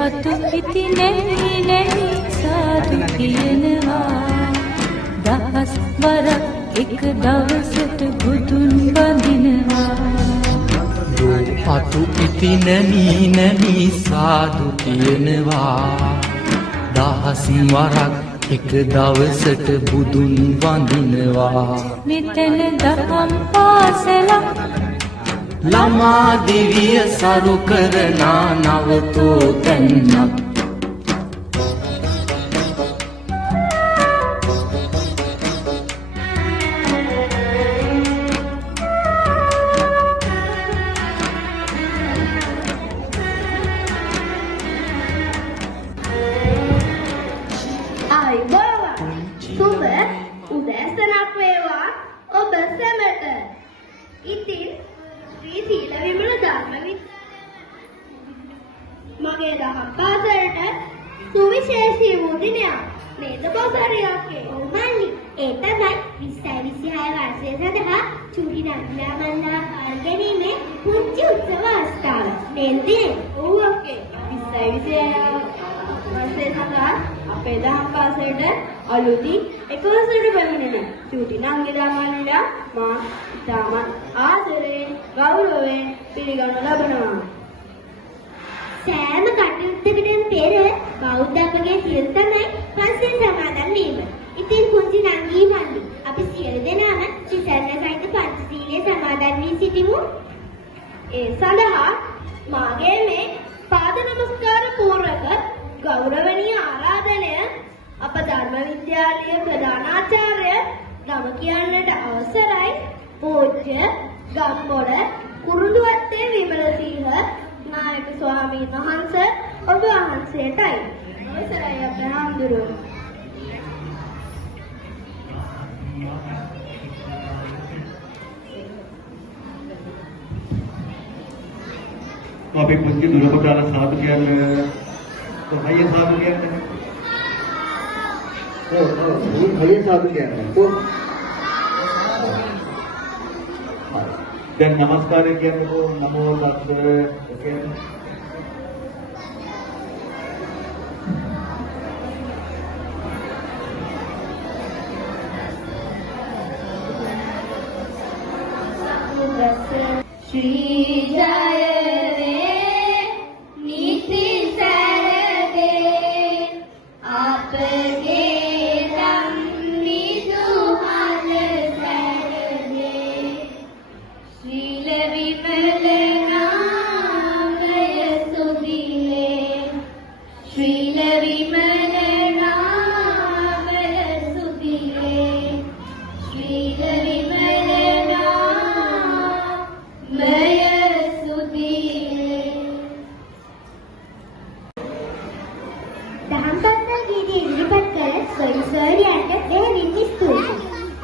අතු පිටි නැහි නැහි සාදු කියනවා දහස් වරක් එක දවසට බුදුන් වඳිනවා අතු පිටි නැමි නැමි සාදු කියනවා දහස් වරක් එක දවසට බුදුන් වඳිනවා මෙතන දහම් පාසලක් ළමා දිවිය සරු කරන නවතෝ තැන්නක් උදෑසනක් වේවා ඔබ සැමට. ඉතින් ශ්‍රී සීල විමල මගේ දහම් පාසලට සුවිශේෂී වූ දිනයක් නේද බෝසරියක්ගේ? ඔව් මල්ලි. ඒ තමයි 2026 වර්ෂය සඳහා චූටි නංගිලා මල්ලා ආර්ගනීමේ පුංචි උත්සව අවස්ථාව. නේද දිනේ? ඔව් අක්කේ. 2026 වර්ෂය සඳහා අපේ දහම් පාසලට අලුතින් එකවසරට පැමිණෙන චූටි නංගිලා මල්ලා මා ඉතාමත් ආදරයෙන් ගෞරවයෙන් පිළිගනු ලබනවා. සෑම කටයුත්තකටම පෙර බෞද්ධ අපගේ සියලු තමයි පන්සල් සමාදන් වීම. ඉතින් පුංචි නංගී මල්ලි අපි සියලු දෙනාම ත්‍රිසරණ සහිත පංචශීලයේ සමාදන් වී සිටිමු. ඒ සඳහා මාගේ මේ පාද නමස්කාර පූර්වක ගෞරවනීය ආරාධනය අප ධර්ම විද්‍යාලයේ ප්‍රධානාචාර්ය නම කියන්නට අවසරයි පූජ්‍ය ගම්බොඩ කුරුඳුවත්තේ විමලසිංහ නායක ස්වාමීන් වහන්සේ ඔබ වහන්සේටයි. අවසරයි අපේ හාමුදුරුවෝ. අපි පුංචි දුරපකාර සාදු කියන්නේ හයිය සාදු කියන්නේ හයිය සාදු කියන්නේ දැන් නමස්කාරය කියන්නේ නමෝ තස්ස කියන්නේ श्री जय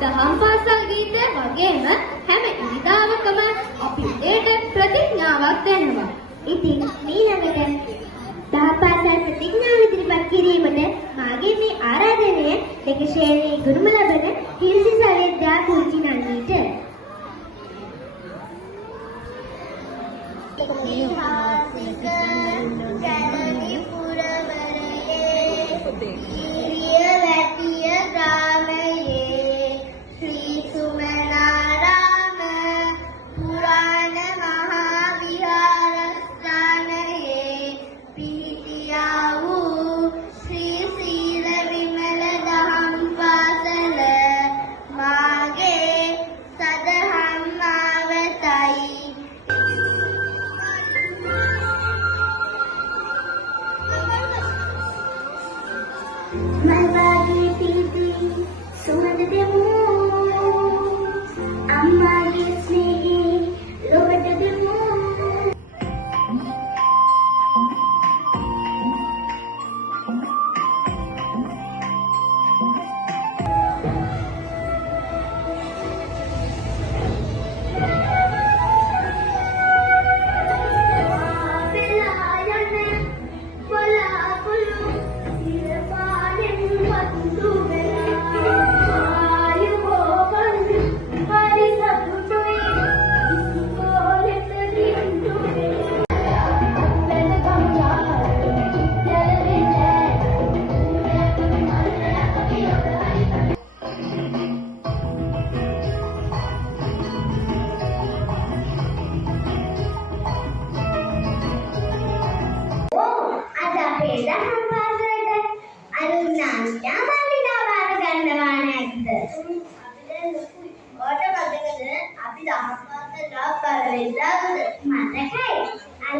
දහම් පාසල් ගීතය වගේම හැම ඉරිදාවකම අපි ඒට ප්‍රතිඥාවක් දෙනවා. ඉතින් ඊළඟට දහම් පාසල් ප්‍රතිඥාව ඉදිරිපත් කිරීමට මාගේ මේ ආරාධනය දෙක ශ්‍රේණියේ ගුරුම ලබන හිල්සි සවිද්‍යා පුංචි නංගීට.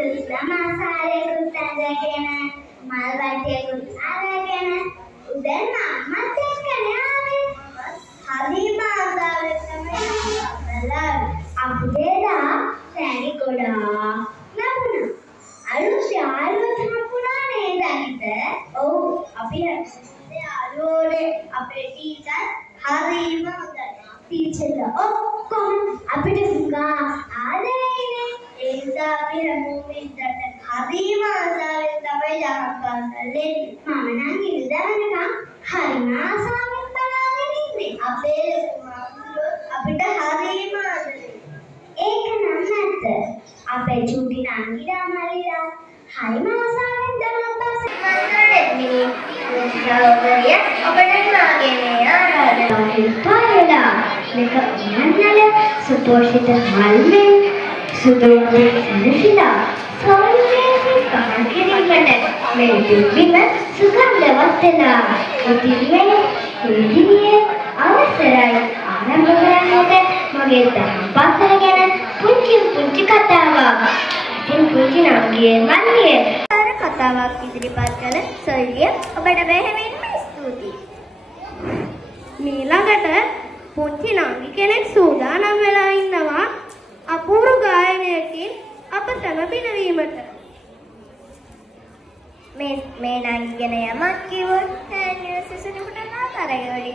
මාසාලේකුත් ඇඳගෙන මල් වටේකුත් අරගෙන උදේම අම්මත් එක්කනේ ආවේ. හරිම ආසාවෙන් තමයි බලන්නේ. අපුඩේලා සෑනි ගොඩා ලැබුණා. අලුත් යාළුවෝ හම්බුණා නේද අනිත? ඔව් අපි යාළුවෝනේ අපේ ටීචර් හරිම හොඳයි. ටීචර්ලා ඔක්කොම අපිට ගා ආදරේනේ. ඒ නිසා අපි හැමෝම ඉඳන් හරිම ආසාවෙන් තමයි යහක් පාසලේ. මම නම් ඉඳලා හරිම ආසාවෙන් බලාගෙන ඉන්නේ. අපේ ලොකු අපිට හරිම ආදරේ. ඒක නම් නැත්ද? අපේ චූටි නංගිලා මල්ලිලා හරිම ආසාවෙන් දහම් පාසල් මන්දරෙත් මිනි සහෝදරිය ඔබට නාගෙන ආරාධනා කරලා මේක උනන්නල සුපෝෂිත මල්මෙන් සුදුනේ සනසිලා සෝල්ලේ කමකිරීමට මේ දුබිම සුගන්ධවත් වෙලා ඉතිරියේ අවසරයි ආරම්භ කරන්නට මගේ දහම් පාසල ගැන පුංචි කතාවක්. ඉතින් පුංචි නංගියේ මල්ලියේ අර කතාවක් ඉදිරිපත් කළ සොයිලිය ඔබට බෙහෙවින්ම ස්තුතියි. ඊළඟට පුංචි නංගි කෙනෙක් සූදානම් වෙලා ඉන්නවා අපූර්ව ගායනයකින් අප සැම පිනවීමට. මේ නංගි ගැන යමක් කිව්වොත් හැන්නිය සිසුනෙකුට නාතරයෝඩි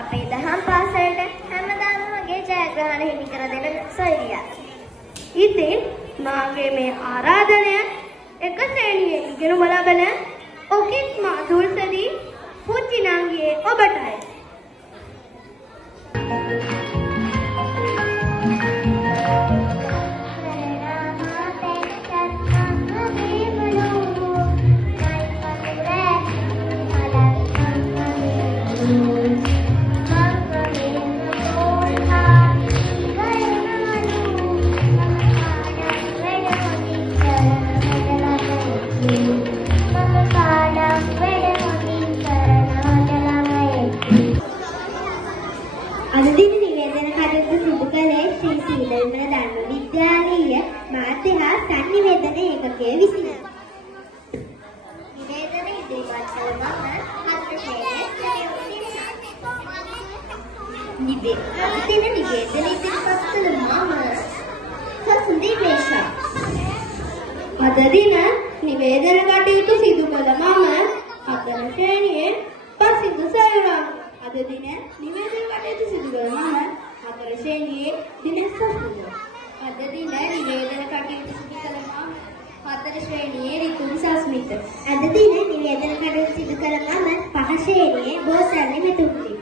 අපේ දහම් පාසලට හැමදාම වගේ ජයග්‍රහණ හිමි කර දෙන සොයිලියා. ඉතින් මාගේ මේ ආරාධනය එක ශ්‍රේණියේ ඉගෙනුම ලබන ඔකිත් මාධුර්සදී පුංචි නංගියේ ඔබටයි. අද දින නිවේදන කටයුතු සිදු කළ මම හතර ශ්‍රේණියේ පසිදු සයුරන්. අද දින නිවේදන කටයුතු සිදු කළ මම හතර ශ්‍රේණියේ දිනෙස් සසුන. අද දින නිවේදන කටයුතු සිදු කළ මම හතර ශ්‍රේණියේ රිතුන් සස්මිත. අද දින නිවේදන කටයුතු සිදු කළ මම පහ ශ්‍රේණියේ බෝසල්ලි මෙතුම්ලි.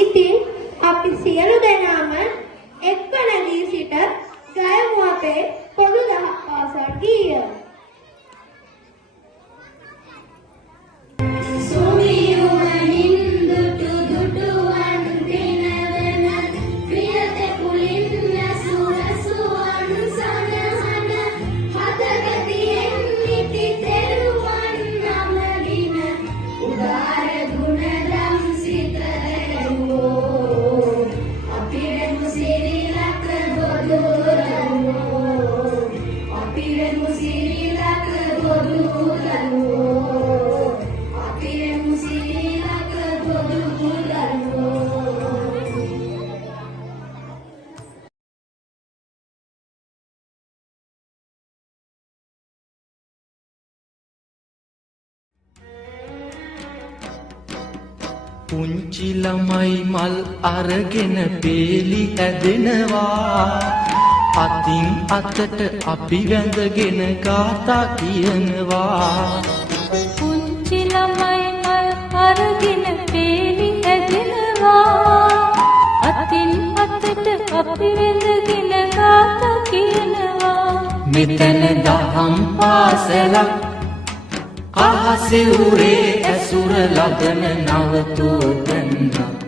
ඉතින් අපි සියලු දෙනාම එක්ව නැගී සිට ගයමු අපේ පොදු දහම් පාසල් ගීය. පුංචි ළමයි මල් අරගෙන පේලි ඇදෙනවා. අතින් අතට අපි වැඳගෙන ගාථා කියනවා. පුංචි ළමයි මල් අරගෙන පේලි ඇදෙනවා. අතින් අතට අපි වැඳගෙන ගාථා කියනවා. මෙතන දහම් පාසලක් අහසේ උරේ ඇසුර ලබන නවතෝතනක්.